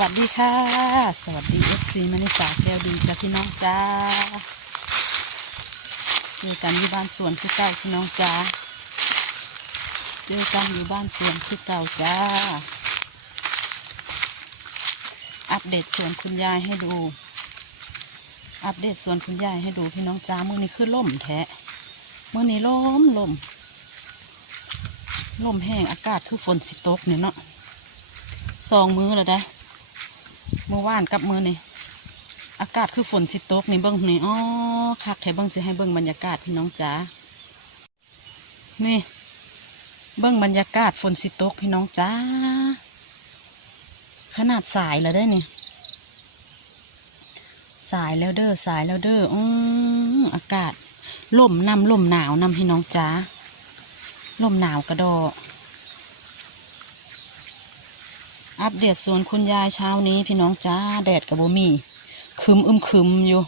วัสดีค่ะ สวัสดีเอฟซีมณิสาแก้วดีจ้าพี่น้องจ้า เจอกันอยู่บ้านสวนคือเก่าพี่น้องจ้า เจอกันอยู่บ้านสวนคือเก่าจ้า อัปเดตสวนคุณยายให้ดู อัปเดตสวนคุณยายให้ดูพี่น้องจ้ามื่อนี้คือล่มแท้มื่อนี้ล่มล่มล่มแห้งอากาศคือฝนสิตกเนี่ยเนาะสองมือแล้วได้ มื่อวานกับมือนี่อากาศคือฝนสิตกนี่เบิ้งนี่อ๋อคักแถเบิ้งสิให้เบิ้งบรรยากาศพี่น้องจ๋านี่ เบิ้งบรรยากาศฝนสิตกพี่น้องจ๋าขนาดสายแล้วได้นี่สายแล้วเด้อสายแล้วเด้ออืออากาศลมนำลมหนาวนำพี่น้องจ๋าลมหนาวกระดอ อัปเดตสวนคุณยายเช้านี้พี่น้องจ้าแดดกับโบมีคึมอึมคึมอยู่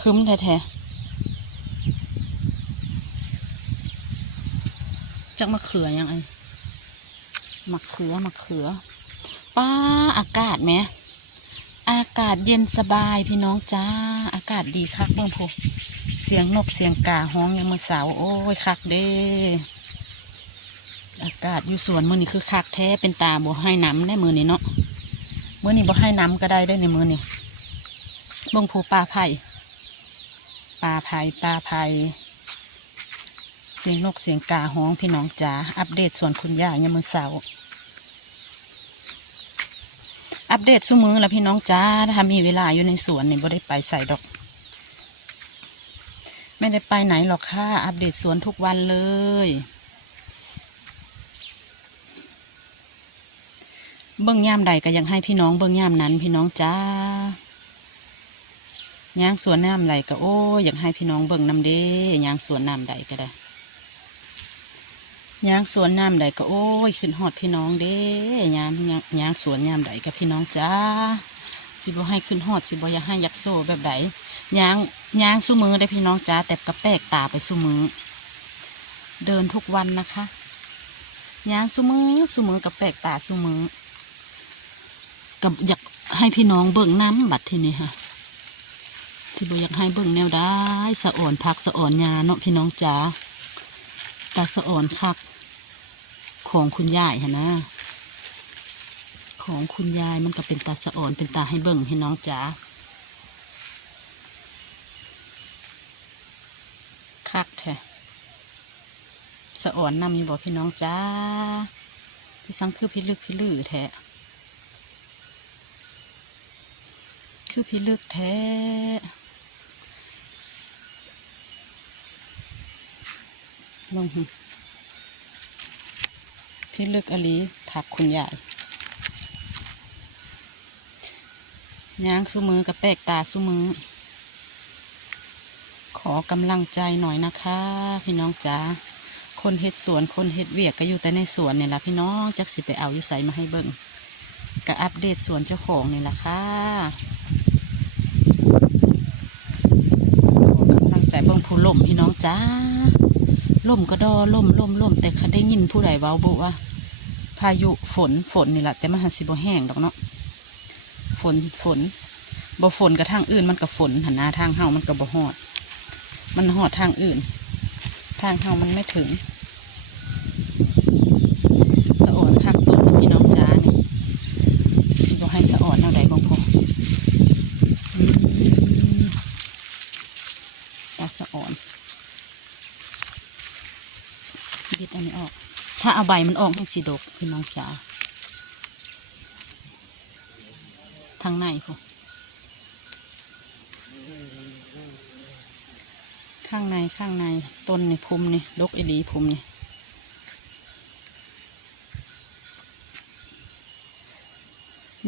คึมแท้ๆจักมะเขือยังไงมะเขือมะเขือ ป้าอากาศไหมอากาศเย็นสบายพี่น้องจ้า อากาศดีคักเมื่อพอเสียงนกเสียงกาห้องยังมือสาวโอ้ยคักเด้ อากาศอยู่สวนมือนี่คือคักแท้เป็นตาบ่ให้น้ำได้มือนี่เนาะมือนี่บ่ให้น้ำก็ได้ได้ในมือนี่บ่งภูปลาไผ่ปลาไผ่ปลาไผ่เสียงนกเสียงกาห้องพี่น้องจ๋าอัปเดตสวนคุณย่าเนี่ยามมือเสาร์อัปเดตสู้มือแล้วพี่น้องจ้าถ้ามีเวลาอยู่ในสวนเนี่ยบ่ได้ไปใส่ดอก ไม่ได้ไปไหนหรอกค่ะ อัปเดตสวนทุกวันเลย เบิ้องย่ามใดก็ยังให้พี่น้องเบิ้องย่ามนั้น พี่น้องจ้าย่างสวนน้ำใดก็โอ้ยอยากให้พี่น้องเบิ้งน้ำเด้ย่างสวนน้ำใดก็ได้ย่างสวนน้ำใดก็โอ้ยขึ้นหอดพี่น้องเด้ย่างย่างสวนย่ามใดกับพี่น้องจ้าสิบ่ให้ขึ้นหอดสิบ่อยากให้ยักโซ่แบบใดย่างย่างสู้มือได้พี่น้องจ้าแต่กระแปกตาไปสู้มือเดินทุกวันนะคะย่างสู้มือสู้มือกับแปกตาสู้มือ กับอยากให้พี่น้องเบิ่งน้ำบัดที่นี้ค่ะสิบอยากให้เบิ่งแนวได้สะอ่อนพักสะอ่อนยาเนาะพี่น้องจ๋าตาสะอ่อนคัก ของคุณยายฮะนะ ของคุณยายมันก็เป็นตาสะอ่อนเป็นตาให้เบิ่งให้น้องจ๋าคักแท้สะอ่อนนำอยู่บอกพี่น้องจ้าพี่สังคือพี่ลึกพี่ลือแท้ คือพี่เลือกแท้ลองหพี่เลือกอลีผักคุณยายย่างสู้มือกับแปกตาสู้มือ ขอกำลังใจหน่อยนะคะ พี่น้องจ๋าคนเฮ็ดสวนคนเฮ็ดเวียกก็อยู่แต่ในสวนเนี่ยละพี่น้องจักสิไปเอาอยู่ใส่มาให้เบิ่งก็อัปเดตสวนเจ้าของนี่แหละค่ะ กำลังใจเบิ่งผู้ล่มพี่น้องจ้าล่มก็ดอล่มล่มล่มแต่คันได้ยินผู้ใดเว้าบุว่าพายุฝนฝนนี่แหละแต่มันหันสิบแห้งดอกเนาะฝนฝนบ่ฝนกับทางอื่นมันกับฝนหันหน้าทางเฮามันกับบ่ฮอด มันฮอดทางอื่น ทางเฮามันไม่ถึงสะอ่อนข้างต้นนะพี่น้องจ้านี่สิบ่ให้สะอ่อนเอาใดบ่พอ อืมตาสะอ่อนบิดอันนี้ออก ถ้าเอาใบมันออกมันสีดกพี่น้องจ๋าทางในพอข้างในข้างในต้นนี่พุ่มนี่ดกอีหลีพุ่มนี่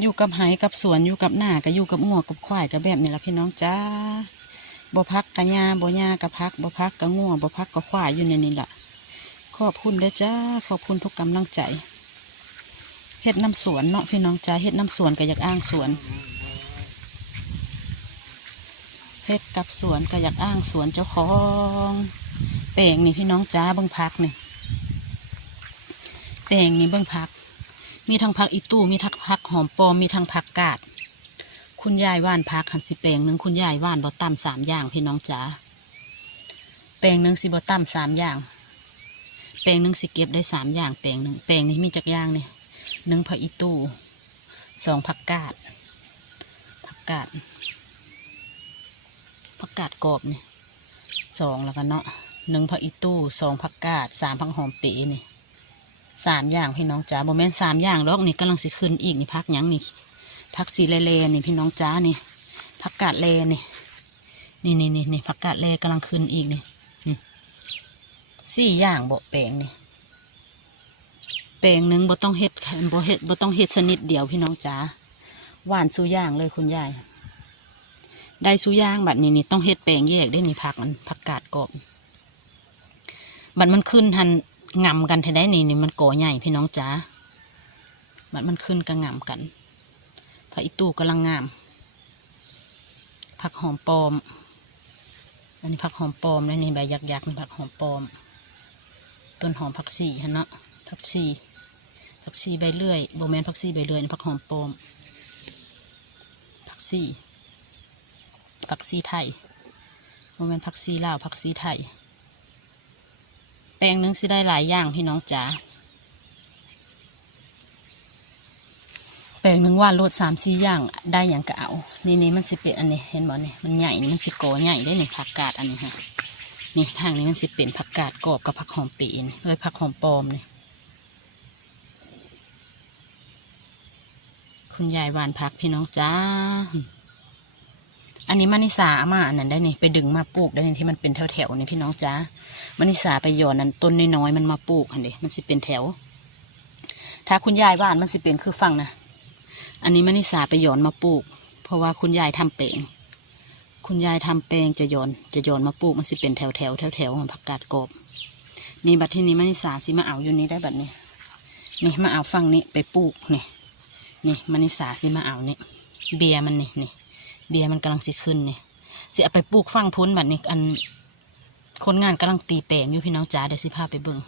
อยู่กับไหกับสวนอยู่กับหน้าก็อยู่กับงัวกับควายกับแบบนี้ละพี่น้องจ้าบ่พักกะยาบ่ยากับพักบ่พักกะงัวบ่พักกะควายอยู่ในนี่ละ ขอบคุณเด้จ้า ขอบคุณทุกกำลังใจเฮ็ดน้ำสวนเนาะพี่น้องจ้าเฮ็ดน้ำสวนก็อยากอ้างสวนเฮ็ดกับสวนก็อยากอ้างสวนเจ้าของแปลงนี่พี่น้องจ้าเบิ่งพักนี่แปลงนี่เบิ่งพัก มีทั้งผักอีตู้มีทั้งผักหอมปอมมีทั้งผักกาด คุณยายว่านผักหันสิแปลงหนึ่งคุณยายว่านบ่ต่ำสามอย่างพี่น้องจ๋าแปลงหนึ่งสิบ่ต่ำสามอย่าง ลงหนึ่งสิเก็บได้สามอย่างแปลงหนึ่งแปลงนี้มีจักอย่างนี่หนึ่งผักอีตู้สองผักกาดผักกาดผักกาดกรอบนี่สองแล้วกันเนาะหนึ่งผักอีตู้สองผักกาดสามผักหอมเป๋นี่สามอย่างพี่น้องจ๋าโมเมนสามอย่างดอกนี่กำลังสิขึ้นอีกนี่พักยังนี่พักสีเลเลนี่พี่น้องจ๋านี่ผักกาดเลนี่นี่นี่นี่นี่ผักกาดเลกำลังขึ้นอีกนี่ สี่อย่างบ่แปลงนี่แปลงหนึ่งบ่ต้องเฮ็ดบ่เฮ็ดบ่ต้องเฮ็ดชนิดเดียวพี่น้องจ๋าหวานสู้ย่างเลยคุณยายได้สู้ย่างบัดนี้นี่ต้องเฮ็ดแปลงแยกได้นี่ผักมันผักกาดกรอบบัดมันขึ้นทันงำกันแท้ได้นี่นี่มันก่อใหญ่พี่น้องจ๋าบัดมันขึ้นก็งำกันผักอีตู้กำลังงามผักหอมปลอม อันนี้ผักหอมปลอมนะนี่ใบยักษ์ๆนี่ผักหอมปลอม ต้นหอมผักชีฮะเนาะผักชีผักชีใบเลื่อยโบแมนผักชีใบเลื่อยผักหอมปลอมผักชีผักชีไทยโบแมนผักชีลาวผักชีไทย แปลงนึงสิได้หลายอย่างพี่น้องจ๋าแปลงนึ่งว่าโลดสามสี่อย่างได้อย่างก็เอา นี่นี่มันสิเป็นอันนี้เห็นบ่เนี่ยมันใหญ่นี่มันสิโกใหญ่ได้เนี่ยผักกาดอันนี้ค่ะ นี่ทางนี้มันสิเป็นผักกาดกรอบกับผักหอมปีนเอ้ยผักหอมปลอมนี่คุณยายหวานผักพี่น้องจ้า อันนี้มานิสาเอามาอันนั้นได้นี่ไปดึงมาปลูกได้นี่ที่มันเป็นแถวๆนี่พี่น้องจ้ามานิสาไปหย่อนนั้นต้นน้อยๆมันมาปลูกอันนี้มันสิเป็นแถว ถ้าคุณยายหวานมันสิเป็นคือฟังนะอันนี้มานิสาไปหย่อนมาปลูก เพราะว่าคุณยายทำเปลง คุณยายทำแปลงจะโยนจะโยนมาปลูกมันสิเป็นแถวแถวแถวแถวของผักกาดกบ นี่บัดที่นี้มานิสาสิมาเอาอยู่นี้ได้บัดนี้ นี่มาเอาฟังนี้ไปปลูกนี่นี่มานิสาสิมาเอานี่เบียมันนี่นี่เบียมันกำลังสิขึ้นนี่สิเอาไปปลูกฟังพุ้นบัดนี้อันคนงานกำลังตีแปลงอยู่พี่น้องจ๋าเดี๋ยวสิพาไปเบิ่ง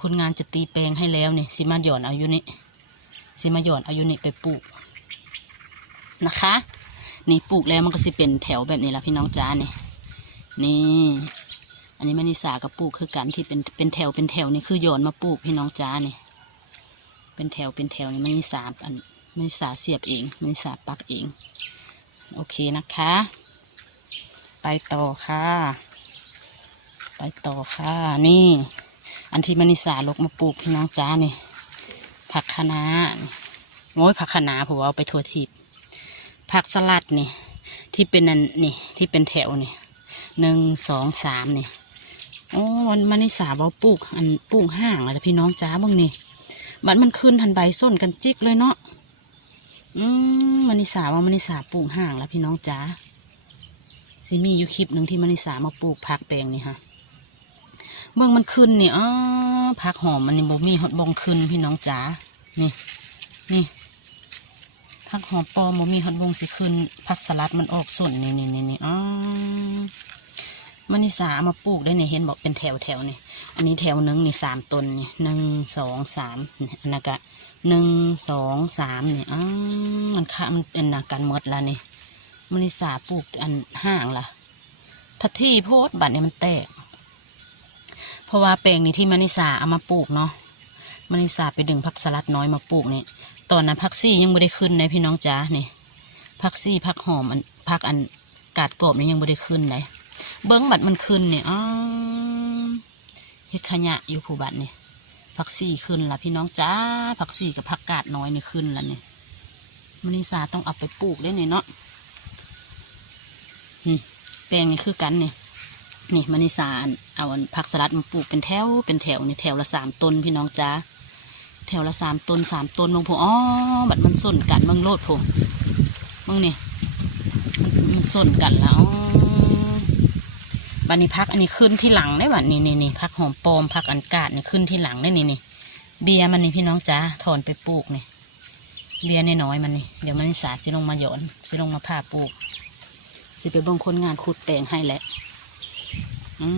คนงานจะตีแปลงให้แล้วนี่สิมาหย่อนเอาอยู่นี่สิมาหย่อนเอาอยู่นี่ไปปลูกนะคะ นี่ปลูกแล้วมันก็สิเป็นแถวแบบนี้ละพี่น้องจ้านี่นี่ อันนี้แม่นิสากับปลูกคือกันที่เป็นเป็นแถวเป็นแถวนี่คือโยนมาปลูกพี่น้องจ้านี่เป็นแถวเป็นแถวนี่แม่นิสาอันแม่นิสาเสียบเองแม่นิสาปักเอง โอเคนะคะ ไปต่อค่ะ ไปต่อค่ะนี่ อันที่แม่นิสาลกมาปลูกพี่น้องจ้านี่ผักคะน้าโอ้ยผักคะน้าผมเอาไปทั่วทีบ ผักสลัดนี่ ที่เป็นอันนี่ที่เป็นแถวนี่หนึ่งสองสามนี่โอ้มันมันนี่สาบเอาปลูกอันปลูกห่างอะไรพี่น้องจ้าบ้างนี่มันมันขึ้นทันใบส้นกันจิกเลยเนาะอืมมันนี่สาว่ามันนี่สาปลูกห่างแล้วพี่น้องจ้าสิมีอยู่คลิปหนึ่งที่มันนี่สามาปลูกผักแปลงนี่ฮะเมื่อมันขึ้นนี่อ๋อผักหอมมันนี่บ่มีฮอดบองขึ้นพี่น้องจ้านี่นี่ ผักหอมปอมมันมีฮอตวงสิขึ้นผักสลัดมันออกส่วนนี่นี่นี่นี่อ๋อมันนี่สามาปลูกได้เนี่ยเห็นบอกเป็นแถวแถวนี่อันนี้แถวหนึ่งนี่สามต้นนี่หนึ่งสองสามอันนั้นก็หนึ่งสองสามนี่อ๋อมันค่ะมันเป็นนากันหมดล้วนี่มันนี่สาปลูกอันห่างละทัที่โพดบัดเนี่ยมันแตก เพราะว่าแปลงนี่ที่มันนิสาเอามาปลูกเนาะมันนิสาไปดึงผักสลัดน้อยมาปลูกนี่ ตอนนั้นพักซี่ยังไม่ได้ขึ้นนะพี่น้องจ๋านี่พักซี่พักหอมอันพักอันกาดกบนี่ยังไม่ได้ขึ้นเลยเบิ้งบัดมันขึ้นเนี่ยอ๋อเฮ็ดขยะอยู่ผู้บัดนี่ยพักซี่ขึ้นละพี่น้องจ๋าพักซี่กับพักกาดน้อยนี่ขึ้นละนี่ยมันนิสาต้องเอาไปปลูกได้เนี่ยเนาะแปลงนี่คือกันเนี่ยนี่มันนิสาเอาอันผักสลัดมาปลูกเป็นแถวเป็นแถวนี่แถวละสามต้นพี่น้องจ๋า แถวละสามต้นสามต้นมองผมอ๋อบัดมันส้นกันมึงโลดผมมึงนี่มันส้นกันแล้วบัดนี้พักอันนี้ขึ้นที่หลังได้บัดนี่นี่นี่พักหอมปลอมพักอันกาดนี่ขึ้นที่หลังได้นี่นี่เบียมันนี่พี่น้องจ้าถอนไปปลูกนี่เบียร์น้อยมันนี่เดี๋ยวมันสาสิลงมาหย่อนสิลงมาผ่าปลูก สิไปบงคนงานขุดแปลงให้แหละ อื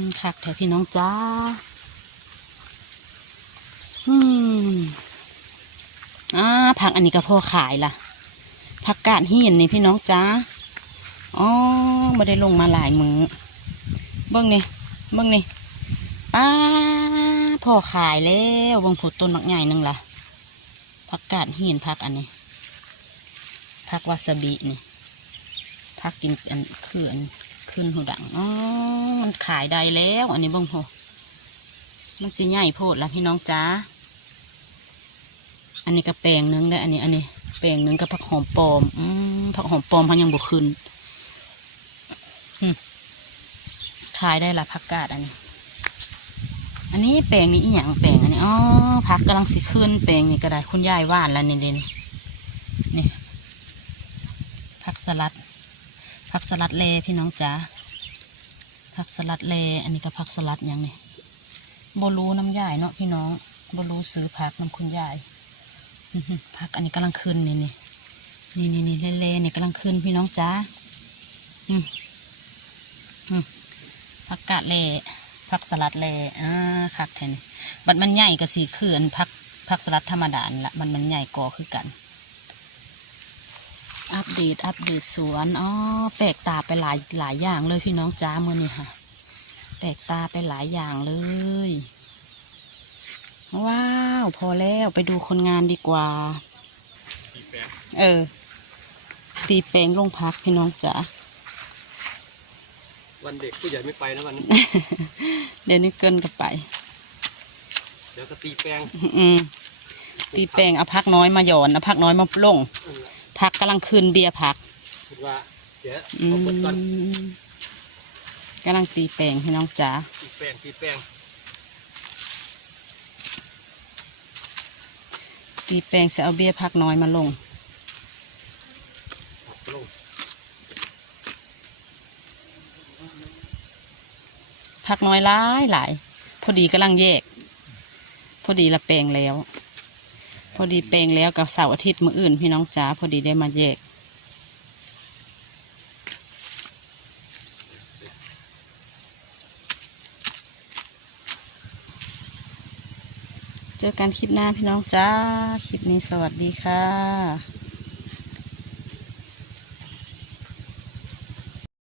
มคักแถวพี่น้องจ้า อืมผักอันนี้ก็พอขายล่ะผักกาดหินนี่พี่น้องจ้าอ๋อไม่ได้ลงมาหลายมือเบิ้งนี่เบิ้งนี่ป้าพอขายแล้วเบิ้งผุดต้นมักใหญ่นึงล่ะผักกาดหินผักอันนี้ผักวาซาบินี่ผักกินอันคืออันขึ้นหูดังอ๋อมันขายได้แล้ว อันนี้เบิ้งโหมันสิใหญ่โพดละพี่น้องจ้า อันนี้ก็แปลงหนึงได้ อันนี้ อันนี้ แปลงหนึงกับผักหอมปลอม อืมผักหอมปลอมเขายังบุขึ้นขายได้ละผักกาดอันนี้ อันนี้แปลงนี้อีหยังแปลงอันนี้อ๋อผักกำลังสิขึ้น แปลงนี่ก็ได้คุณยายว่านแล้วนี่เนี่นี่ผักสลัดผักสลัดเลพี่น้องจ๋าผักสลัดเลอันนี้ก็ผักสลัดหยังนี่บรู้น้ำยายเนาะพี่น้องบรู้ซื้อผักน้ำคุณยาย อื้อหือผักอันนี้กำลังขึ้นนี่นี่นี่นี่นี่เล่ๆนี่กำลังขึ้นพี่น้องจ้าอืมอืมผักกาดเล่ผักสลัดเล่อ่าคักแทนบัดมันใหญ่ก็สีคืออันผักผักสลัดธรรมดาละมันมันใหญ่กว่าคือกัน อัปเดตอัปเดตสวนอ๋อแปลกตาไปหลายหลายอย่างเลยพี่น้องจ้าเมื่อนี้ค่ะ แปลกตาไปหลายอย่างเลย ว้าว พอแล้วไปดูคนงานดีกว่า เออ ตีแปลงลงพักพี่น้องจ๋าวันเด็กผู้ใหญ่ไม่ไปนะวันนี้เดี๋ยวนี้เกินกับไป เดี๋ยวจะตีแปลงอืมตีแปลงเอาพักน้อยมาหย่อนเอาพักน้อยมาลงเออพักกำลังคืนเบียร์พักคิดว่าเดี๋ยวอืเอาเปิดก่อนมกำลังตีแปลงพี่น้องจ๋าตีแปลงตีแปลง ตีแปลงจะเอาเบียพักน้อยมาลงผักลง พักน้อยหลายหลาย พอดีกำลังแยก พอดีละแปลงแล้ว พอดีแปลงแล้วกับเสาร์อาทิตย์มื้ออื่นพี่น้องจ๋าพอดีได้มาแยก เจอกันคลิปหน้าพี่น้องจ้า คลิปนี้สวัสดีค่ะ